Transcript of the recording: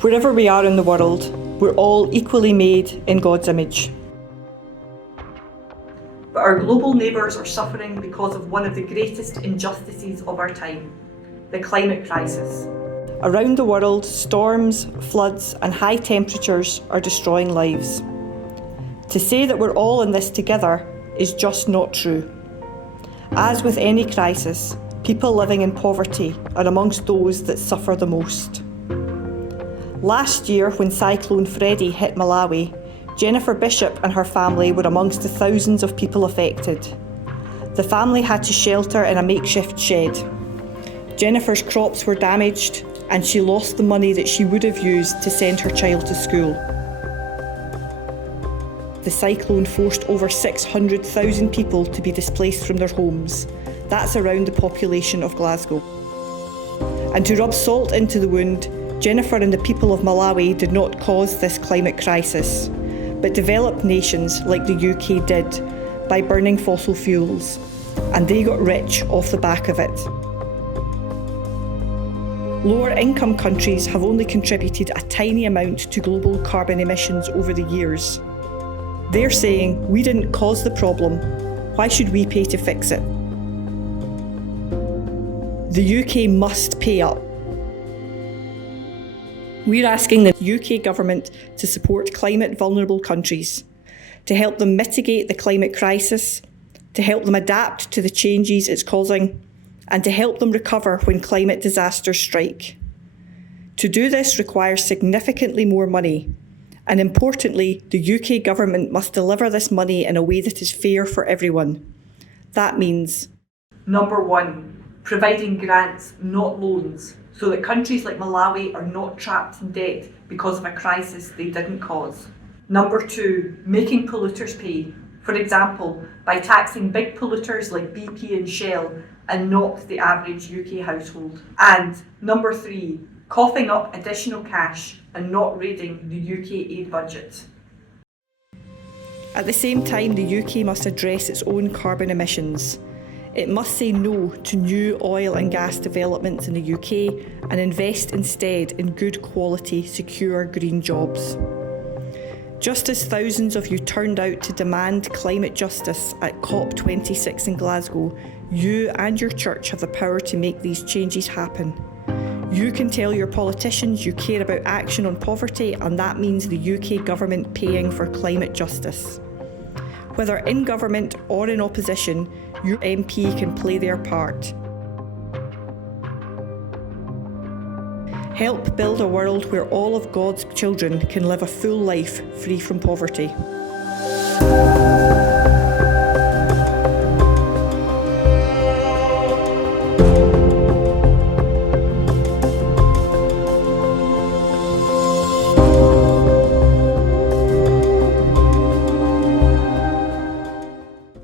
Wherever we are in the world, we're all equally made in God's image. But our global neighbours are suffering because of one of the greatest injustices of our time, the climate crisis. Around the world, storms, floods and high temperatures are destroying lives. To say that we're all in this together is just not true. As with any crisis, people living in poverty are amongst those that suffer the most. Last year, when Cyclone Freddy hit Malawi, Jennifer Bishop and her family were amongst the thousands of people affected. The family had to shelter in a makeshift shed. Jennifer's crops were damaged and she lost the money that she would have used to send her child to school. The cyclone forced over 600,000 people to be displaced from their homes. That's around the population of Glasgow. And to rub salt into the wound, Jennifer and the people of Malawi did not cause this climate crisis, but developed nations like the UK did by burning fossil fuels, and they got rich off the back of it. Lower income countries have only contributed a tiny amount to global carbon emissions over the years. They're saying, we didn't cause the problem, why should we pay to fix it? The UK must pay up. We're asking the UK government to support climate vulnerable countries, to help them mitigate the climate crisis, to help them adapt to the changes it's causing, and to help them recover when climate disasters strike. To do this requires significantly more money, and importantly, the UK government must deliver this money in a way that is fair for everyone. That means: Number 1, providing grants, not loans, so that countries like Malawi are not trapped in debt because of a crisis they didn't cause. Number 2, making polluters pay, for example, by taxing big polluters like BP and Shell and not the average UK household. And number 3, coughing up additional cash and not raiding the UK aid budget. At the same time, the UK must address its own carbon emissions. It must say no to new oil and gas developments in the UK and invest instead in good quality, secure green jobs. Just as thousands of you turned out to demand climate justice at COP26 in Glasgow, you and your church have the power to make these changes happen. You can tell your politicians you care about action on poverty, and that means the UK government paying for climate justice. Whether in government or in opposition, your MP can play their part. Help build a world where all of God's children can live a full life free from poverty.